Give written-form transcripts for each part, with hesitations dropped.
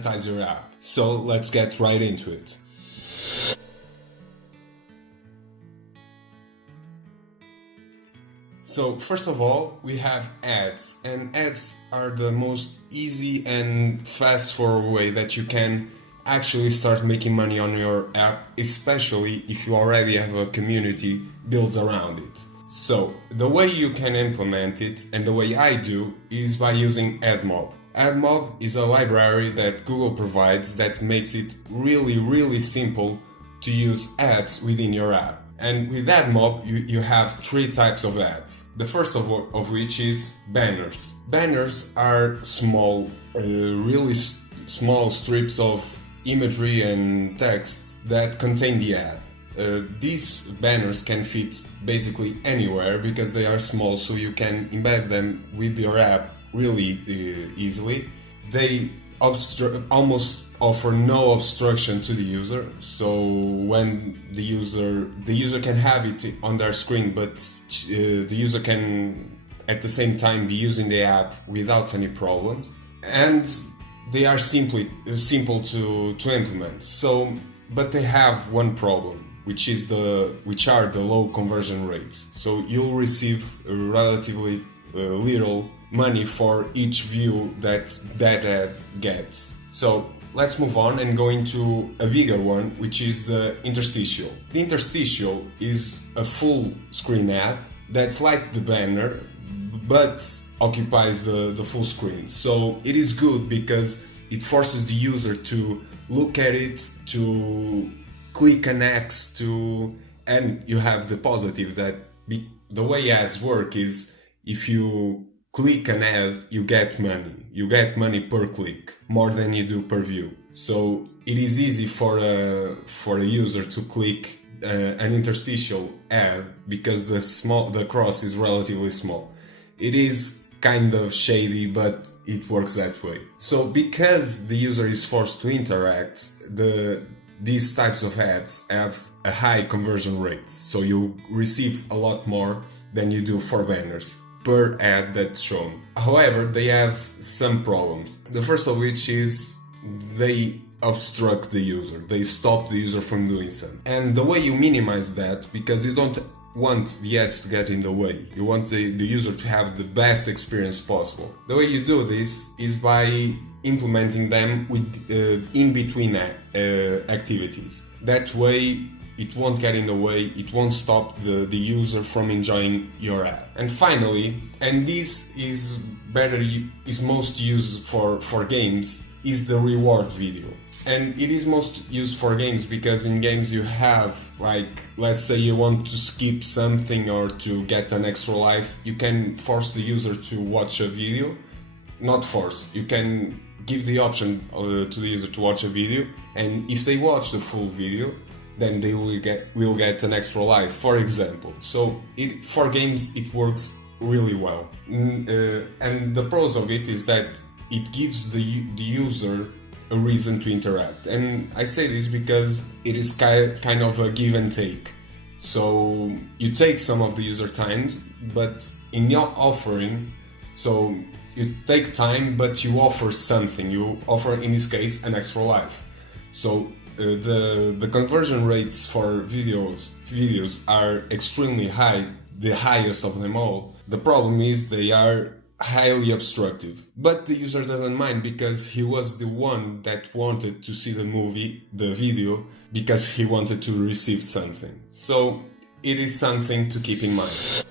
monetize your app. So let's get right into it. So first of all, we have ads, and ads are the most easy and fast forward way that you can actually start making money on your app, especially if you already have a community built around it. So the way you can implement it, and the way I do, is by using AdMob. AdMob is a library that Google provides that makes it really simple to use ads within your app. And with AdMob, you have three types of ads. The first of which is banners. Banners are small, really small strips of imagery and text that contain the ad. These banners can fit basically anywhere because they are small, so you can embed them with your app really easily. They almost offer no obstruction to the user, so when the user can have it on their screen, but the user can at the same time be using the app without any problems, and they are simple to implement. So, but they have one problem, which are the low conversion rates. So you'll receive relatively little money for each view that ad gets. So let's move on and go into a bigger one, which is the interstitial. The interstitial is a full screen ad that's like the banner, but occupies the full screen. So it is good because it forces the user to look at it, to click an X, and you have the positive that the way ads work is if you click an ad, you get money. You get money per click, more than you do per view. So it is easy for a user to click an interstitial ad because the cross is relatively small. It is kind of shady, but it works that way. So because the user is forced to interact, these types of ads have a high conversion rate. So you receive a lot more than you do for banners per ad that's shown. However, they have some problems. The first of which is they obstruct the user. They stop the user from doing something. And the way you minimize that, because you don't want the ads to get in the way, you want the user to have the best experience possible. The way you do this is by implementing them with in-between activities. That way it won't get in the way, it won't stop the user from enjoying your app. And finally, and this is most used for games, is the reward video. And it is most used for games because in games you have, like, let's say you want to skip something or to get an extra life, you can force the user to watch a video. Not force, you can give the option to the user to watch a video, and if they watch the full video, then they will get an extra life, for example. So for games it works really well. And the pros of it is that it gives the user a reason to interact. And I say this because it is kind of a give and take. So you take some of the user times, but in your offering, so you take time, but you offer something. You offer, in this case, an extra life. So the conversion rates for videos are extremely high, the highest of them all. The problem is they are highly obstructive, but the user doesn't mind because he was the one that wanted to see the video, because he wanted to receive something. So it is something to keep in mind.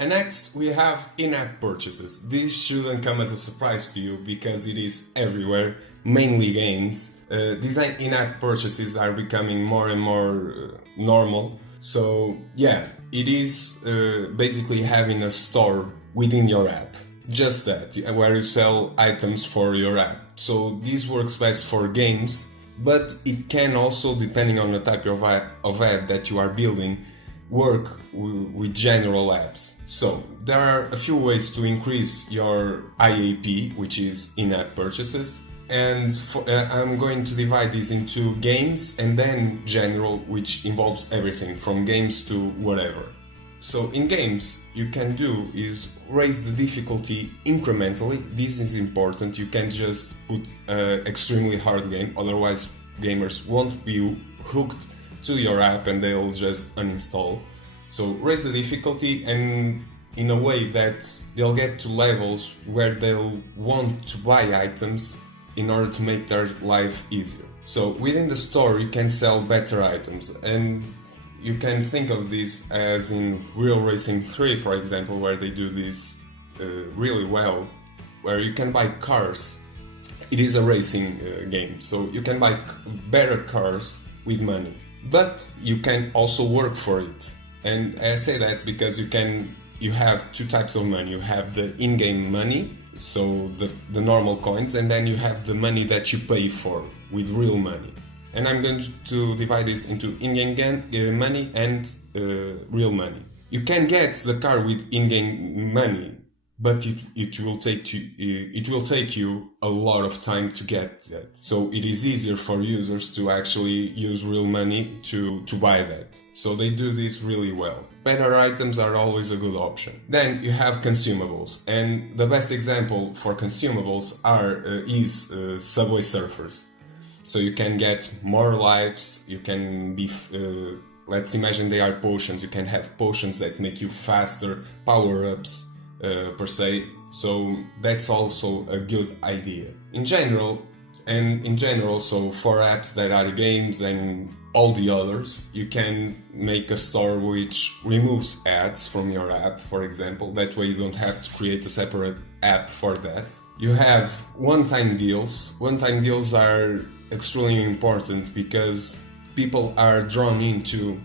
And next we have in-app purchases. This shouldn't come as a surprise to you because it is everywhere, mainly games. These in-app purchases are becoming more and more normal. So yeah, it is basically having a store within your app. Just that, where you sell items for your app. So this works best for games, but it can also, depending on the type of ad that you are building, work with general apps. So there are a few ways to increase your IAP, which is in-app purchases, and I'm going to divide these into games and then general, which involves everything from games to whatever. So in games, you can do is raise the difficulty incrementally. This is important. You can't just put an extremely hard game, otherwise gamers won't be hooked to your app and they'll just uninstall. So raise the difficulty, and in a way that they'll get to levels where they'll want to buy items in order to make their life easier. So within the store you can sell better items, and you can think of this as in Real Racing 3, for example, where they do this really well, where you can buy cars. It is a racing game, so you can buy better cars with money, but you can also work for it. And I say that because you have two types of money. You have the in-game money, so the normal coins, and then you have the money that you pay for with real money. And I'm going to divide this into in-game money and real money. You can get the car with in-game money, but it will take you a lot of time to get that. So it is easier for users to actually use real money to buy that. So they do this really well. Better items are always a good option. Then you have consumables, and the best example for consumables is Subway Surfers. So you can get more lives, you can be, let's imagine they are potions, you can have potions that make you faster, power-ups per se, so that's also a good idea. In general, so for apps that are games and all the others, you can make a store which removes ads from your app, for example. That way you don't have to create a separate app for that. You have one-time deals. One-time deals are extremely important because people are drawn into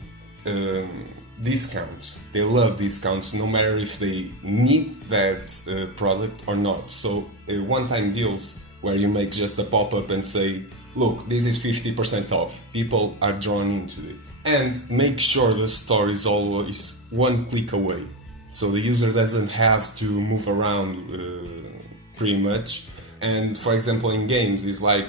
discounts. They love discounts no matter if they need that product or not. So one-time deals where you make just a pop-up and say, look, this is 50% off. People are drawn into this. And make sure the store is always one click away, so the user doesn't have to move around pretty much. And for example, in games, it's like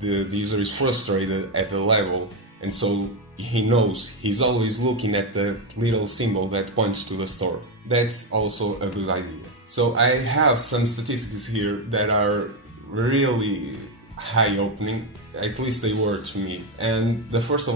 the user is frustrated at the level, and so he knows he's always looking at the little symbol that points to the store. That's also a good idea. So I have some statistics here that are really eye-opening, at least they were to me. And the first that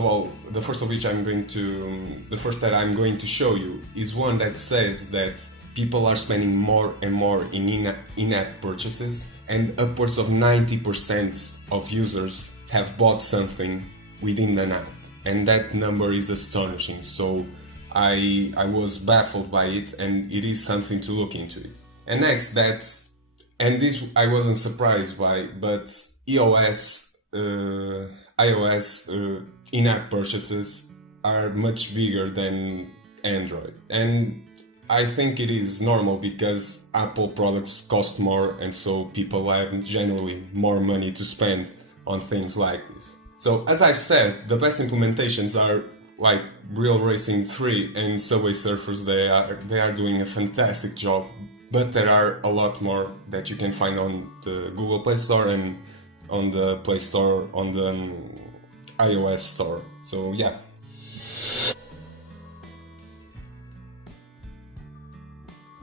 I'm going to show you is one that says that people are spending more and more in in-app purchases, and upwards of 90% of users have bought something within an app, and that number is astonishing. So I was baffled by it, and it is something to look into it. And next, and this I wasn't surprised by, but iOS in-app purchases are much bigger than Android, and I think it is normal because Apple products cost more, and so people have generally more money to spend on things like this. So as I've said, the best implementations are like Real Racing 3 and Subway Surfers. They are doing a fantastic job, but there are a lot more that you can find on the Google Play Store and on the Play Store, on the iOS store. So yeah.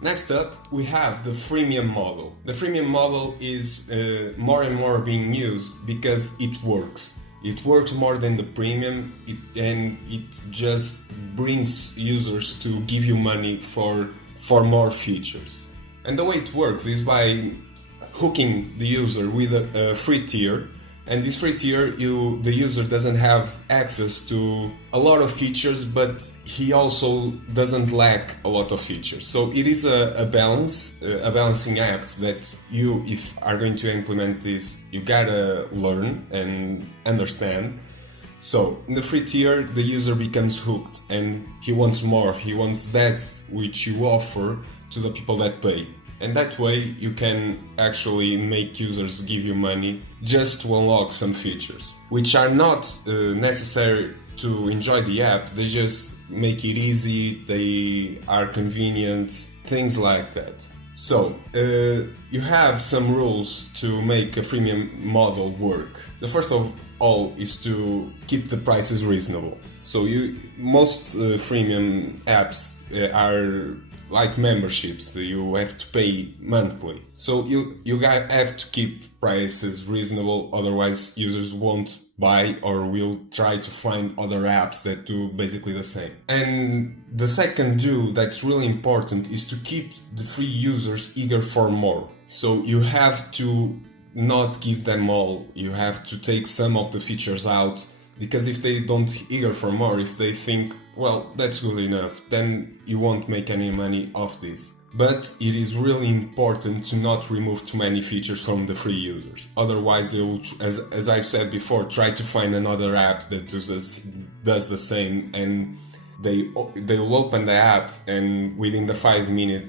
Next up, we have the freemium model. The freemium model is more and more being used because it works. It works more than the premium, and it just brings users to give you money for more features. And the way it works is by hooking the user with a free tier. And this free tier, the user doesn't have access to a lot of features, but he also doesn't lack a lot of features. So it is a balancing act that you, if are going to implement this, you gotta learn and understand. So in the free tier, the user becomes hooked and he wants more. He wants that which you offer to the people that pay. And that way you can actually make users give you money just to unlock some features, which are not necessary to enjoy the app. They just make it easy, they are convenient, things like that. So, you have some rules to make a freemium model work. The first of all is to keep the prices reasonable. So most freemium apps are like memberships that you have to pay monthly. So you have to keep prices reasonable, otherwise users won't buy or will try to find other apps that do basically the same. And the second that's really important is to keep the free users eager for more. So you have to not give them all, you have to take some of the features out, because if they don't eager for more, if they think, well, that's good enough, then you won't make any money off this. But it is really important to not remove too many features from the free users. Otherwise, they will, as I've said before, try to find another app that does the same, and they'll open the app, and within the 5 minutes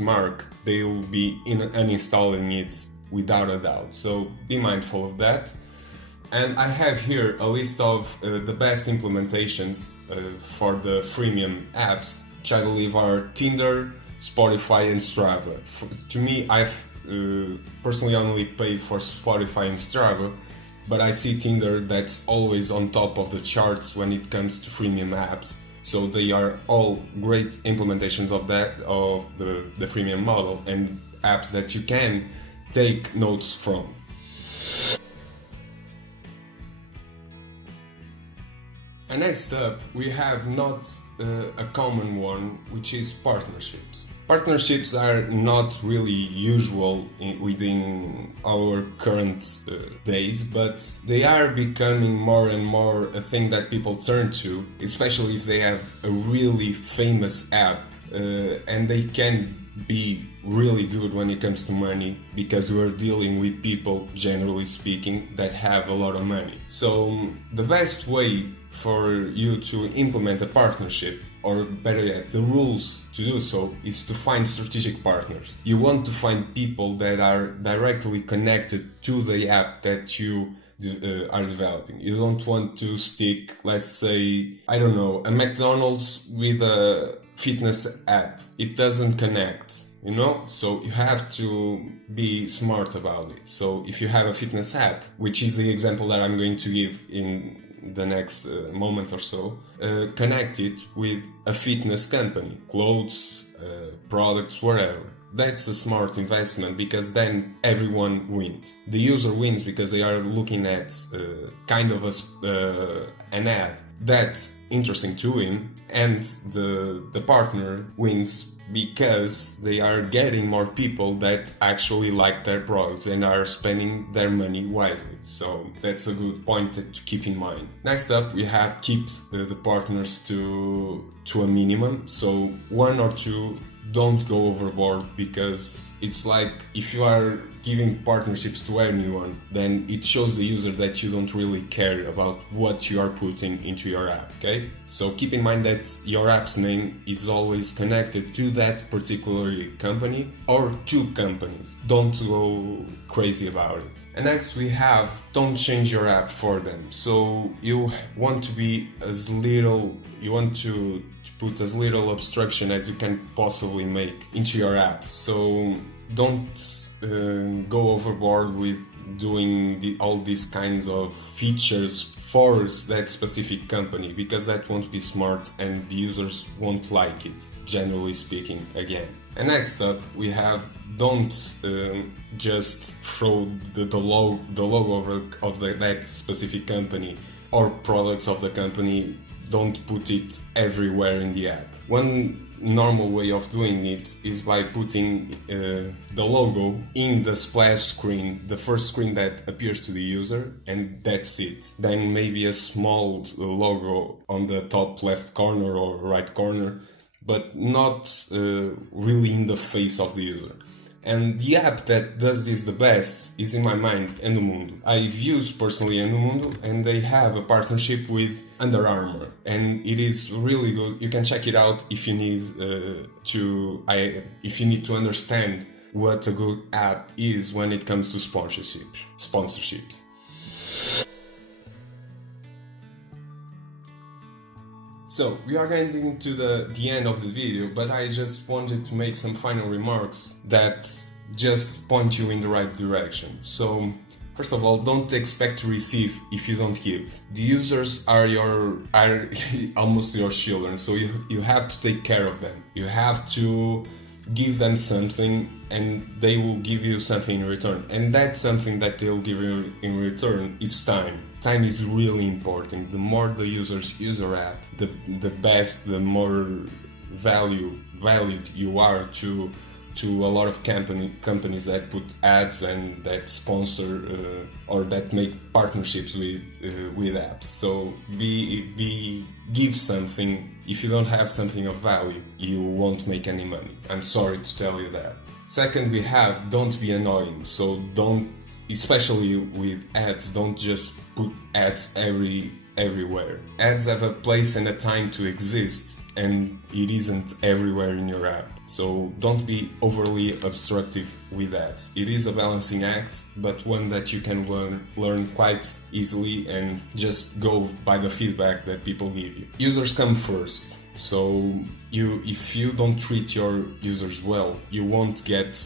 mark, they'll be uninstalling it without a doubt. So be mindful of that. And I have here a list of the best implementations for the freemium apps, which I believe are Tinder, Spotify and Strava. To me, I've personally only paid for Spotify and Strava, but I see Tinder that's always on top of the charts when it comes to freemium apps. So they are all great implementations of the freemium model and apps that you can take notes from. And next up, we have not a common one, which is partnerships. Partnerships are not really usual within our current days, but they are becoming more and more a thing that people turn to, especially if they have a really famous app, and they can be really good when it comes to money, because we're dealing with people, generally speaking, that have a lot of money. So the best way for you to implement a partnership, or better yet, the rules to do so, is to find strategic partners. You want to find people that are directly connected to the app that you are developing. You don't want to stick, let's say, I don't know, a McDonald's with a fitness app. It doesn't connect, you know? So you have to be smart about it. So if you have a fitness app, which is the example that I'm going to give in the next moment or so, connect it with a fitness company, clothes, products, whatever. That's a smart investment, because then everyone wins. The user wins because they are looking at kind of an ad that's interesting to him, and the partner wins because they are getting more people that actually like their products and are spending their money wisely. So that's a good point to keep in mind. Next up, we have keep the partners to a minimum. So 1 or 2, don't go overboard, because it's like if you are giving partnerships to anyone, then it shows the user that you don't really care about what you are putting into your app, okay? So keep in mind that your app's name is always connected to that particular company or 2 companies. Don't go crazy about it. And next we have don't change your app for them. So you want to be you want to put as little obstruction as you can possibly make into your app. So don't go overboard with doing all these kinds of features for that specific company, because that won't be smart and the users won't like it, generally speaking, again. And next up, we have don't just throw the logo of that specific company or products of the company. Don't put it everywhere in the app. One normal way of doing it is by putting the logo in the splash screen, the first screen that appears to the user, and that's it. Then maybe a small logo on the top left corner or right corner, but not really in the face of the user. And the app that does this the best is, in my mind, Endomundo. I've used personally Endomundo, and they have a partnership with Under Armour, and it is really good. You can check it out if you need to understand what a good app is when it comes to sponsorships. So, we are getting to the end of the video, but I just wanted to make some final remarks that just point you in the right direction. So, first of all, don't expect to receive if you don't give. The users are almost your children, so you have to take care of them. You have to give them something and they will give you something in return. And that's something that they'll give you in return is time. Time is really important. The more the users use your app, the best, the more valued you are to a lot of companies that put ads and that sponsor or that make partnerships with apps. So give something. If you don't have something of value, you won't make any money. I'm sorry to tell you that. Second, don't be annoying. So especially with ads, don't just put ads everywhere. Ads have a place and a time to exist, and it isn't everywhere in your app. So don't be overly obstructive with ads. It is a balancing act, but one that you can learn quite easily and just go by the feedback that people give you. Users come first. So if you don't treat your users well, you won't get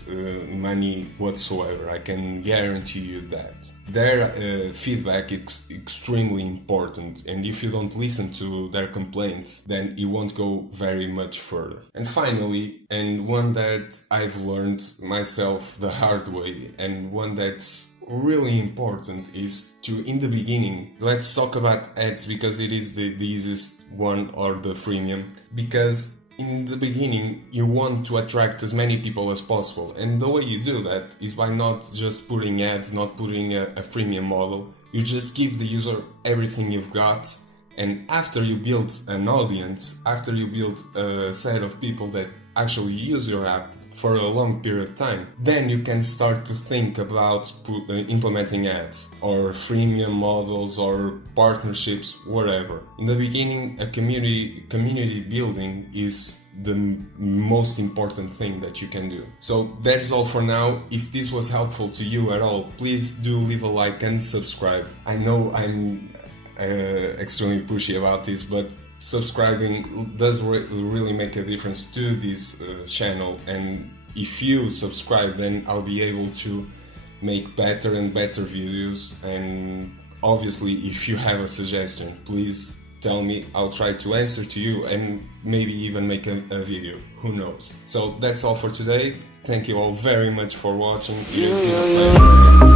money whatsoever. I can guarantee you that. Their feedback is extremely important, and if you don't listen to their complaints, then you won't go very much further. And finally, and one that I've learned myself the hard way, and one that's really important is to, in the beginning, let's talk about ads because it is the easiest one, or the freemium, because in the beginning you want to attract as many people as possible, and the way you do that is by not just putting ads, not putting a freemium model. You just give the user everything you've got, and after you build an audience, after you build a set of people that actually use your app for a long period of time, then you can start to think about implementing ads or freemium models or partnerships, whatever. In the beginning, a community building is the most important thing that you can do. So that's all for now. If this was helpful to you at all, please do leave a like and subscribe. I know I'm extremely pushy about this, but subscribing does really make a difference to this channel, and if you subscribe, then I'll be able to make better and better videos. And obviously, if you have a suggestion, please tell me. I'll try to answer to you and maybe even make a video, who knows. So that's all for today. Thank you all very much for watching. It has been a pleasure.